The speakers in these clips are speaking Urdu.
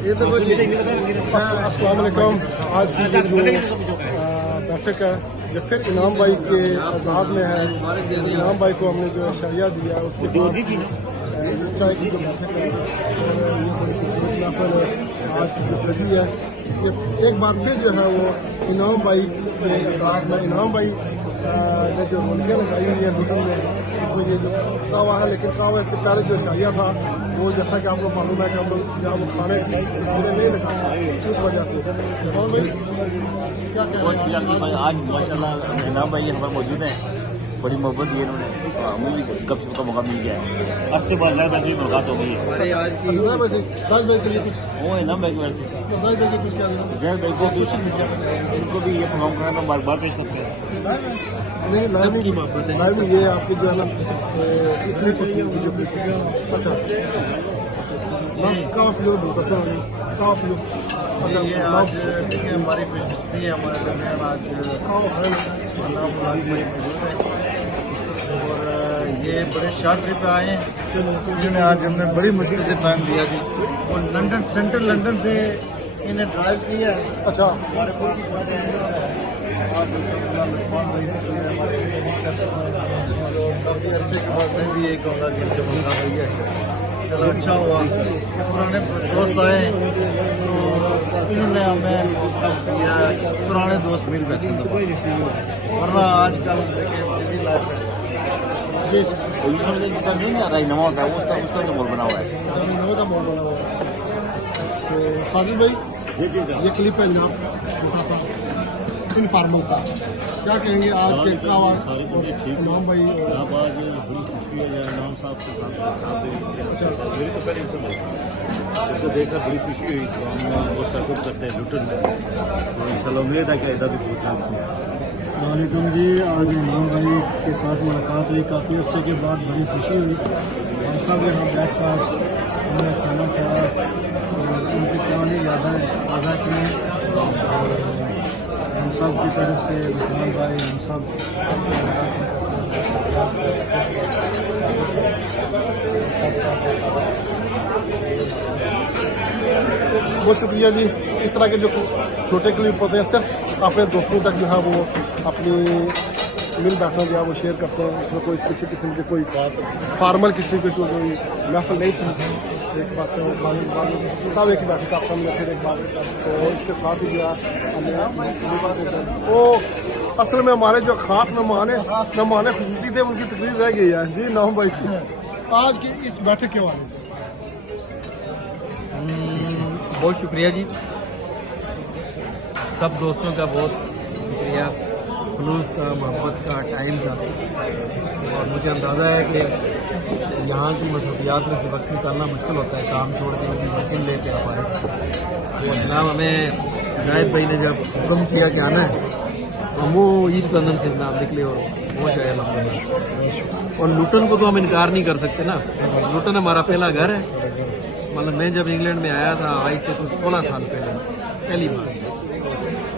السلام علیکم. آج کی جو بیٹھک ہے یہ پھر انعام بھائی کے اعزاز میں ہے. انعام بھائی کو ہم نے جو شہریہ دیا ہے اس کے بعد چائے کی جو بیٹھک ہے اور یہ بڑی خوبصورت محفل آج کی جو سجی ہے یہ ایک بار پھر جو ہے وہ انعام بھائی کے اعزاز میں. انعام بھائی نے جو رونقیں لگائی ہوئی ہیں لوٹن میں اس میں یہ جو قہوہ ہے لیکن قہوہ سے پہلے جو شہریہ تھا وہ جیسا کہ آپ کو معلوم ہے کہ ہم لوگ جہاں وہ کھانے اس لیے نہیں لگا اس وجہ سے. کیا آج ماشاء اللہ انعام بھائی ہمارے موجود ہیں. بڑی محبت دی انہوں نے ہمیں بھی گپ شپ کا موقع مل گیا ہے. عرصے بعد زیادہ ایسی ملاقات ہو گئی ہے. ساج بھائی کے لیے کچھ وہ انعام بھائی کی وجہ سے ساج بھائی کے کچھ کیا زید بھائی کو ان کو بھی یہ پروگرام کرنا تھا بار بار پیش کرتے ہیں. نہیں لازمی یہ آپ کی جو ہے نا اتنی پسند کی جو اچھا کہاں پیو بہت اصل کہاں پیو اچھا یہ آج ہماری دلچسپی ہے ہمارے درمیان آج اور یہ بڑے شارٹ ٹرپ پہ آئے ہیں جنہیں آج ہم نے بڑی مشکل سے ٹائم دیا جی. اور لندن سینٹرل لندن سے انہیں ڈرائیو کیا ہے. اچھا ہمارے پاس کافی عرصے کے بعد میں بھی یہ کہوں گا کہ ان سے ملاقات ہوئی ہے. چلو اچھا ہوا پرانے دوست آئے ہیں تو انہوں نے ہمیں کیا پرانے دوست مل بیٹھے تھے ورنہ آج کل دیکھیں بزی لائف ہے. جی جس طرح نہیں آتا ہے نما ہوتا ہے اس طرح کا مول بنا ہوا ہے. زمینوں کا ماحول بنا ہوا ہے. تو ساجد بھائی یہ کلپ ہے جناب چھوٹا سا انفارمل سا کیا کہیں گے آج کے قہوہ اور انعام بھائی بڑی خوشی ہے انعام صاحب کے ساتھ میری تو پہلے سب کو دیکھ کر بڑی خوشی ہوئی تو ہم وہ سرکٹ کرتے ہیں لوٹن میں تو ان شاء اللہ امید ہے کہ ایسا بھی پہنچا اس میں. السلام علیکم جی. آج انعام بھائی کے ساتھ ملاقات ہوئی کافی عرصے کے بعد بڑی خوشی ہوئی. ہم سب یہاں بیٹھ کر ہم نے کھانا کھایا اور ان کی پرانی یادیں تازہ کی اور ہم سب کی طرف سے رحمان بھائی ہم سب بہت شکریہ جی. اس طرح کے جو کچھ چھوٹے کلپ ہوتے ہیں صرف اپنے دوستوں تک جو ہے وہ اپنی مل بیٹھنا جو ہے وہ شیئر کرتے ہیں. اس میں کوئی کسی قسم کی کوئی بات فارمل کسی کی کوئی محفل نہیں تھی. ایک بات سے وہ کھانے سب ایک بیٹھے آپ سامنے پھر ایک بات تو اس کے ساتھ ہی جو ہے وہ اصل میں ہمارے جو خاص مہمان خصوصی تھے ان کی تقریر رہ گئی ہے جی نام بھائی کی آج کی اس بیٹھک کے حوالے سے. بہت شکریہ جی. سب دوستوں کا بہت شکریہ. خلوص کا محبت کا ٹائم کا اور مجھے اندازہ ہے کہ یہاں کی مصروفیات میں سے وقت نکالنا مشکل ہوتا ہے. کام چھوڑ کے وکیل لے کے آپ آئے تو جناب ہمیں زاہد بھائی نے جب حکم کیا کہ آنا ہے تو ہم وہ ایسٹ لندن سے جناب نکلے اور پہنچ گئے الحمدللہ. اور لوٹن کو تو ہم انکار نہیں کر سکتے نا. لوٹن ہمارا پہلا گھر ہے. مطلب میں جب انگلینڈ میں آیا تھا آئی سے تو 16 سال پہلے پہلی بار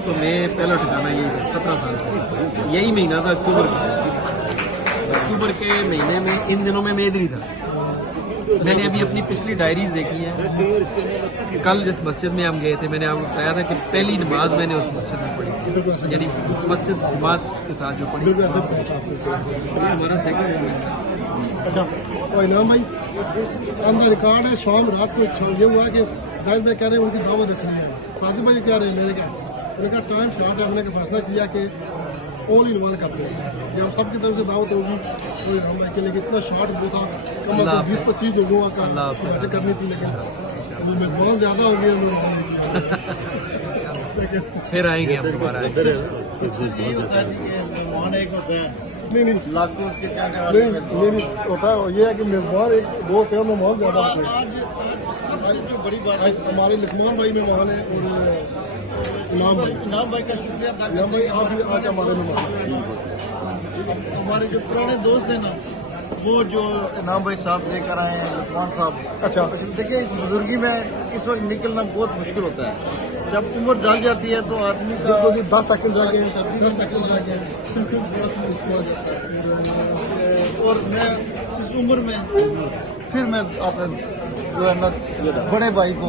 تو میں پہلا ٹھکانا یہی تھا. 17 سال پہلے یہی مہینہ تھا اکتوبر کے مہینے میں ان دنوں میں ادھر ہی تھا. میں نے ابھی اپنی پچھلی ڈائریز دیکھی ہیں. کل جس مسجد میں ہم گئے تھے میں نے آپ کو بتایا تھا کہ پہلی نماز میں نے اس مسجد میں پڑھی یعنی مسجد جماعت کے ساتھ جو پڑھی ہمارا سیکنڈ. اچھا تو انعام بھائی ہم کا ریکارڈ ہے شام رات کو یہ ہوا کہ زاہد بھائی کہہ رہے ہیں ان کی دعوت رکھنی ہے. ساجد بھائی کہہ رہے ہیں میں نے کہا ٹائم شارٹ ہے. ہم نے فیصلہ کیا کہ آل انوالو کرتے ہیں جب سب کی طرف سے دعوت ہوگی تو انعام بھائی کے لیے اتنا شارٹ وہ تھا کم از کم 20-25 لوگوں کا باتیں کرنی تھی لیکن میزبان زیادہ ہو گیا. پھر آئیں گے ہم دوبارہ. نہیں لاکھوں اس کے چاہنے والے نہیں ہوتا یہ ہے کہ میزبان ایک دو فیئر میں ماحول زیادہ ہوتے ہیں. جو بڑی بات ہے ہمارے لکھمان بھائی میں ماحول ہے اور انعام بھائی کا شکریہ ادا انعام بھائی آپ بھی آج ہمارے میں ہمارے جو پرانے دوست ہیں نا وہ جو انعام بھائی صاحب لے کر آئے ہیں لکمان صاحب. اچھا دیکھیں اس بزرگی میں اس وقت نکلنا بہت مشکل ہوتا ہے. جب عمر ڈال جاتی ہے تو آدمی کا 10 سیکنڈ رہ گئے 10 سیکنڈ رہ گئے اور میں اس عمر میں پھر میں اپنے جو ہے نا بڑے بھائی کو